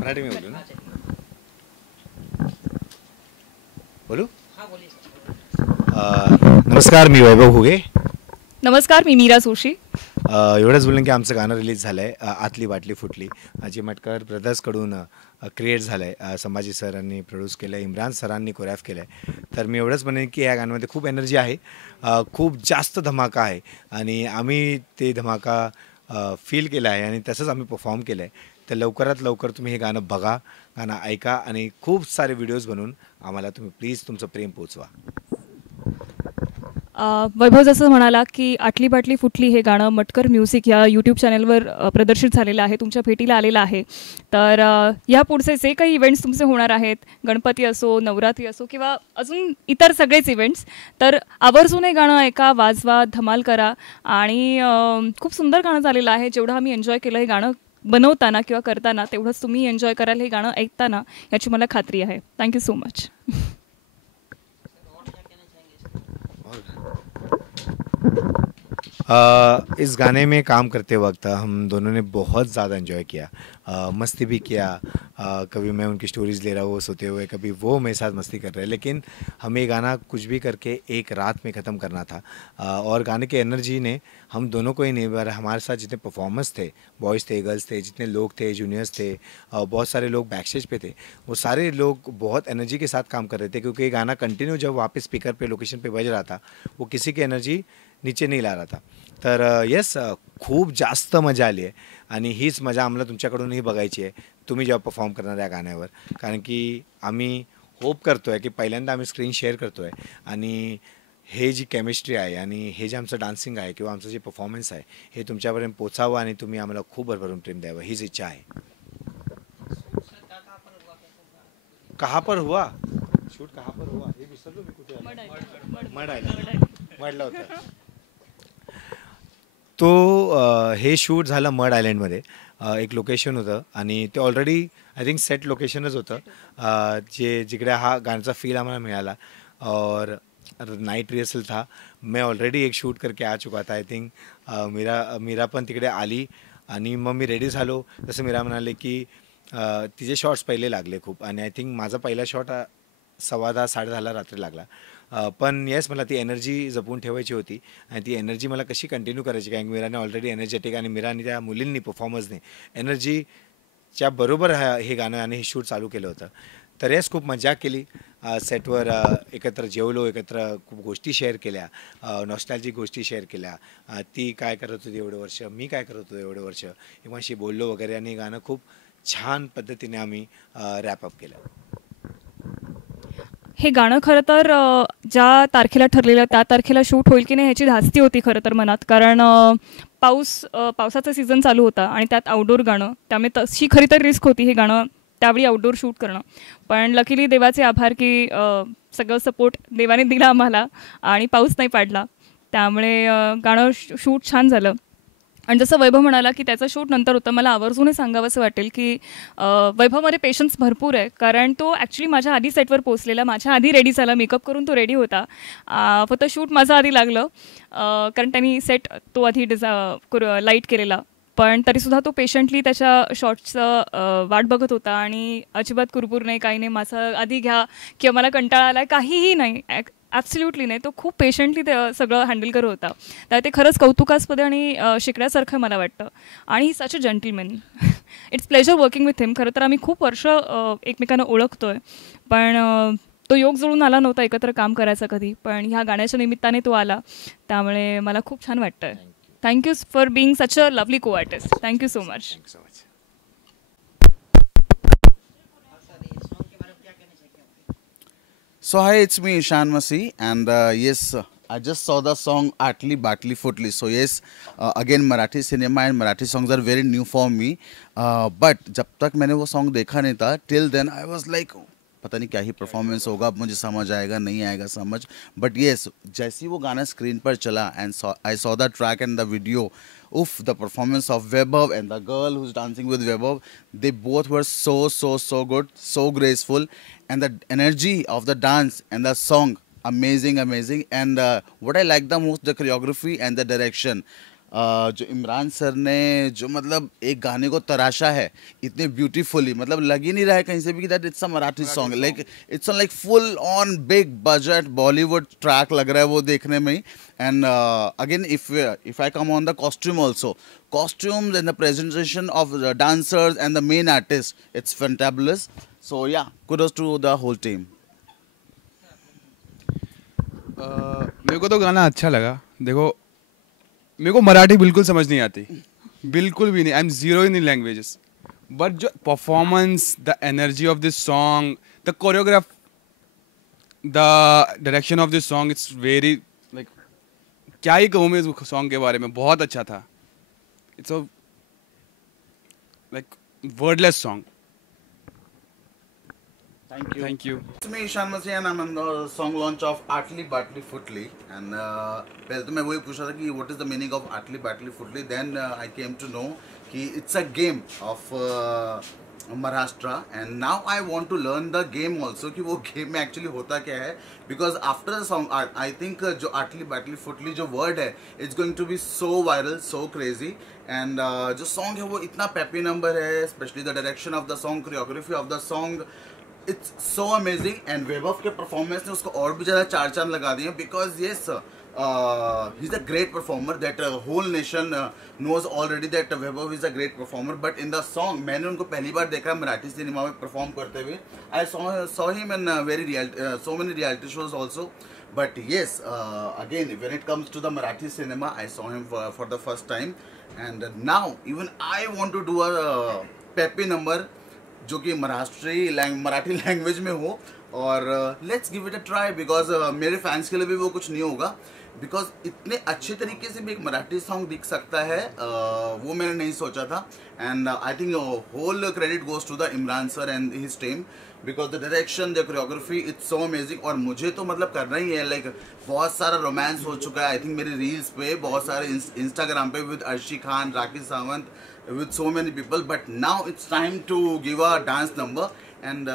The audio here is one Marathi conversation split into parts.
मराठी में बोलू ना, बोलू? नमस्कार, मी वैभव हुगे. नमस्कार, मी मीरा जोशी. एवढंच बोलून की आमचं गाणं रिलीज झालं आहे, आतली बाटली फुटली, जे मटकर ब्रदर्सकडून क्रिएट झालं आहे. संभाजी सरांनी प्रोड्यूस केलं आहे, इम्रान सरांनी कोरिओग्राफ केलं आहे. तर मी एवढंच म्हणेन की या गाण्यामध्ये खूप एनर्जी आहे, खूप जास्त धमाका आहे आणि आम्ही ते धमाका फील केला आहे आणि तसंच आम्ही परफॉर्म केलं आहे. तर लवकरात लवकर तुम्ही हे गाणं बघा, गाणं ऐका आणि खूप सारे व्हिडिओज बनवून आम्हाला तुम्ही प्लीज तुमचं प्रेम पोचवा. वैभव जसं म्हणाला की आटली बाटली फुटली हे गाणं मटकर म्युझिक या यूट्यूब चॅनलवर प्रदर्शित झालेलं आहे, तुमच्या भेटीला आलेलं आहे. तर या पुढचे जे काही इव्हेंट्स तुमचे होणार आहेत, गणपती असो, नवरात्री असो किंवा अजून इतर सगळेच इव्हेंट्स, तर आवर्जून हे गाणं ऐका, वाजवा, धमाल करा. आणि खूप सुंदर गाणं झालेलं आहे. जेवढं आम्ही एन्जॉय केलं हे गाणं बनवताना किंवा करताना, तेवढंच तुम्ही एन्जॉय कराल हे गाणं ऐकताना, याची मला खात्री आहे. Thank you so much. इस गाने में काम करते वक्त हम दोनों ने बहुत ज़्यादा एंजॉय किया, मस्ती भी किया. कभी मैं उनकी स्टोरीज़ ले रहा हूँ सोते हुए, कभी वो मेरे साथ मस्ती कर रहे हैं, लेकिन हमें गाना कुछ भी करके एक रात में ख़त्म करना था. और गाने की एनर्जी ने हम दोनों को ही नहीं, बार हमारे साथ जितने परफॉर्मर्स थे, बॉयज़ थे, गर्ल्स थे, जितने लोग थे, जूनियर्स थे, बहुत सारे लोग बैक स्टेज पे थे, वो सारे लोग बहुत एनर्जी के साथ काम कर रहे थे. क्योंकि ये गाना कंटिन्यू जब वहाँ पे स्पीकर पे लोकेशन पे बज रहा था, वो किसी की एनर्जी नीचे नाही ला रहा था. तर येस, खूप जास्त मजा आली आहे आणि हीच मजा आम्हाला तुमच्याकडूनही बघायची आहे तुम्ही जेव्हा परफॉर्म करणार या गाण्यावर. कारण की आम्ही होप करतो आहे की पहिल्यांदा आम्ही स्क्रीन शेअर करतो आहे आणि हे जी केमिस्ट्री आहे आणि हे जे आमचं डान्सिंग आहे किंवा आमचं जे परफॉर्मन्स आहे हे तुमच्यापर्यंत पोचावं आणि तुम्ही आम्हाला खूप भरभरून प्रेम द्यावं, हीच इच्छा आहे. कहाँ पर हुआ शूट, कहाँ पर हुआ हे विसरलो मी, कुठे मडला होता तो. हे शूट झालं मड आयलंडमध्ये, एक लोकेशन होतं आणि ते ऑलरेडी आय थिंक सेट लोकेशनच होतं, जिकडे हा गाण्याचा फील आम्हाला मिळाला. और नाइट रिहर्सल था, मैं ऑलरेडी एक शूट करके आ चुका था. आय थिंक मीरा पण तिकडे आली आणि मग मी रेडी झालो. जसं मीरा म्हणाले की तिचे शॉट्स पहिले लागले खूप आणि आय थिंक माझा पहिला शॉट 10:15 10:30 रात्री लागला. पण येस, मला ती एनर्जी जपून ठेवायची होती आणि ती एनर्जी मला कशी कंटिन्यू करायची, कारण की मीराने ऑलरेडी एनर्जेटिक आणि मीराने त्या मुलींनी परफॉर्मन्सने एनर्जीच्या बरोबर हे गाणं आणि हे शूट चालू केलं होतं. तर येस, खूप मजा केली. सेटवर एकत्र जेवलो, एकत्र खूप गोष्टी शेअर केल्या, नॉस्टॅल्जिक गोष्टी शेअर केल्या. ती काय करत होती एवढं वर्ष, मी काय करत होतो एवढं वर्ष, एकमेकांशी बोललो वगैरे आणि गाणं खूप छान पद्धतीने आम्ही रॅपअप केलं. हे गाणं खरं तर ज्या तारखेला ठरलेलं त्या तारखेला शूट होईल की नाही ह्याची धास्ती होती खरं तर मनात, कारण पावसाचा सीझन चालू होता आणि त्यात आउटडोर गाणं, त्यामुळे तशी खरी तर रिस्क होती हे गाणं त्यावेळी आउटडोर शूट करणं. पण लकीली देवाचे आभार की सगळं सपोर्ट देवाने दिला आम्हाला आणि पाऊस नाही पाडला, त्यामुळे गाणं शूट छान झालं. आणि जसं वैभव म्हणाला की त्याचं शूट नंतर होतं, मला आवर्जूनच सांगावंसं वाटेल की वैभवमध्ये पेशन्स भरपूर आहे, कारण तो ॲक्च्युली माझ्या आधी सेटवर पोचलेला, माझ्या आधी रेडी झाला, मेकअप करून तो रेडी होता. फक्त शूट माझं आधी लागलं, कारण त्यांनी सेट तो आधी लाईट केलेला, पण तरीसुद्धा तो पेशंटली त्याच्या शॉट्सचं वाट बघत होता आणि अजिबात कुरबुर नाही, काही नाही, माझं आधी घ्या किंवा मला कंटाळा आला, काहीही नाही. ॲब्सल्युटली नाही. तो खूप पेशंटली ते सगळं हँडल करत होता. तर ते खरंच कौतुकास्पद आणि शिकण्यासारखं मला वाटतं. आणि such a gentleman. It's pleasure working with him. खरं तर आम्ही खूप वर्ष एकमेकांना ओळखतोय. पण तो योग जुळून आला नव्हता एकत्र काम करायचा कधी. पण ह्या गाण्याच्या निमित्ताने तो आला. त्यामुळे मला खूप छान वाटतंय. Thank you for being such a lovely co artist. Thank you so much. Thank you so much. So hi, it's me Ishan Masi, and yes, I just saw the song Atli Batli Footli. So yes, again Marathi cinema and Marathi songs are very new for me. But जब तक मैंने वो song देखा नहीं था, till then I was like, पता नहीं क्या ही परफॉर्मेंस होगा, अब मुझे समझ आएगा नहीं आएगा समझ. बट येस, जैसे ही वो गाना स्क्रीन पर चला and I saw the track end the video, oof, the performance of Vaibhav and the girl who's dancing with Vaibhav, they both were so good, so graceful, and the energy of the dance and the song, amazing. And what I like the most, the choreography and the direction. जो इमरान सर ने जो मतलब एक गाने को तराशा है इतने ब्यूटीफुली, मतलब लग ही नहीं रहा है कहीं से भी कि that it's a Marathi song. Like it's on like full on big budget Bollywood track लग रहा है वो देखने में ही. And again if I come on the costume also, costumes and the presentation of the dancers and the main artist, it's fantabulous. So yeah, kudos to the whole team. मेरे को तो गाना अच्छा लगा. देखो, मेरे को मराठी बिल्कुल समझ नहीं आती, बिल्कुल भी नहीं. I am zero in languages. But जो performance, the energy of this song, the choreograph, the direction of this song, it's very like, क्या ही कहूँ मैं इस सॉन्ग के बारे में. बहुत अच्छा था. It's a like wordless song. Thank you. It's me Ishan Masi and I'm on the song launch of Atli Batli Footli. And पहले तो मैं वही पूछ रहा था कि what is the meaning of Atli Batli Footli. Then I came to know कि it's a game of Maharashtra, and now I want to learn the game also कि वो game में actually होता क्या है. Because after the song I think जो Atli Batli Footli जो word है, it's going to be so viral, so crazy. And जो song है वो इतना peppy number है, especially the direction of the song, choreography of the song, it's so amazing. And Vaibhav K performance ने उसको और भी ज़्यादा चार चांद लगा दिए. Because yes, he's a great performer that whole nation knows already that Vaibhav is a great performer. But in the song, मैंने उनको पहली बार देखा मराठी सिनेमा में perform करते हुए. I saw him in so many reality shows also. But yes, again when it comes to the Marathi cinema, I saw him for the first time. And now even I want to do a peppy number जो कि मराठी लैंग्वेज में हो. और let's give it a try. Because मेरे फैंस के लिए भी वो कुछ नहीं होगा. बिकॉज इतने अच्छे तरीके से भी एक मराठी सॉन्ग दिख सकता है, वो मैंने नहीं सोचा था. And I think whole credit goes to the Imran sir and his team. Because the direction, the choreography, it's so amazing. और मुझे तो मतलब करना ही है. लाइक बहुत सारा रोमांस हो चुका है आई थिंक मेरी रील्स पे, बहुत सारे इंस्टाग्राम पे विद Arshi Khan, Rakhi Sawant, with so many people. But now it's time to give a dance number. And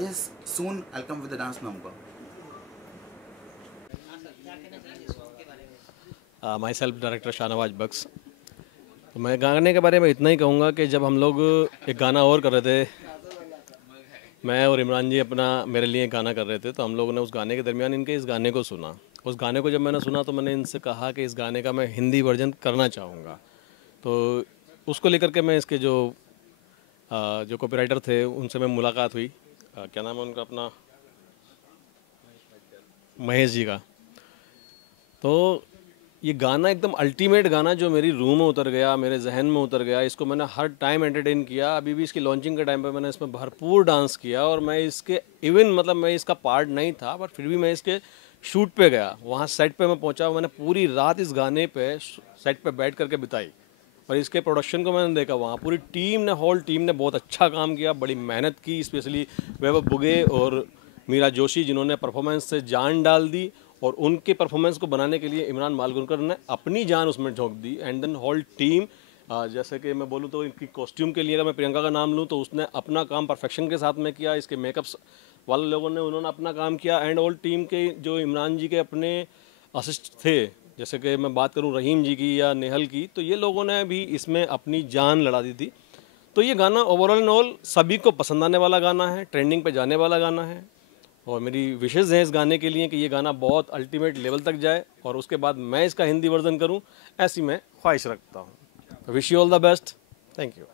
yes, soon I'll come with a dance number. Myself director Shahnawaz Bakhsh. तो मैं गाने के बारे में इतना ही कहूँगा कि जब हम लोग एक गाना और कर रहे थे, मैं और इमरान जी अपना मेरे लिए गाना कर रहे थे, तो हम लोगों ने उस गाने के दरमियान इनके इस गाने को सुना. उस गाने को जब मैंने सुना तो मैंने इनसे कहा कि इस गाने का मैं हिंदी वर्जन करना चाहूँगा. तो उसको लेकर के मैं इसके जो कॉपीराइटर थे उनसे मैं मुलाकात हुई. क्या नाम है उनका, अपना महेश जी का. तो ये गाना एकदम अल्टीमेट गाना जो मेरी रूह में उतर गया, मेरे जहन में उतर गया. इसको मैंने हर टाइम एंटरटेन किया. अभी भी इसकी लॉन्चिंग के टाइम पे मैंने इसमें भरपूर डांस किया. और मैं इसके इवन मतलब मैं इसका पार्ट नहीं था, बट फिर भी मैं इसके शूट पे गया. वहाँ सेट पे मैं पहुँचा, मैंने पूरी रात इस गाने पे सेट पे बैठ करके बिताई. और इसके प्रोडक्शन को मैंने देखा वहाँ. पूरी टीम ने, होल टीम ने बहुत अच्छा काम किया, बड़ी मेहनत की. स्पेशली वैभव बुगे और मीरा जोशी जिन्होंने परफॉर्मेंस से जान डाल दी. और उनके परफॉर्मेंस को बनाने के लिए इमरान मालगुनकर ने अपनी जान उसमें झोंक दी. एंड देन होल टीम, जैसे कि मैं बोलूँ तो इनकी कॉस्ट्यूम के लिए अगर मैं प्रियंका का नाम लूँ तो उसने अपना काम परफेक्शन के साथ में किया. इसके मेकअप्स वाले लोगों ने, उन्होंने अपना काम किया. एंड होल टीम के जो इमरान जी के अपने असिस्ट थे, जैसे कि मैं बात करूं रहीम जी की या नेहल की, तो ये लोगों ने भी इसमें अपनी जान लड़ा दी थी. तो ये गाना ओवरऑल एंड ऑल सभी को पसंद आने वाला गाना है, ट्रेंडिंग पे जाने वाला गाना है. और मेरी विशेज़ हैं इस गाने के लिए कि ये गाना बहुत अल्टीमेट लेवल तक जाए और उसके बाद मैं इसका हिंदी वर्जन करूं, ऐसी मैं ख्वाहिश रखता हूं। Wish you all the best. Thank you.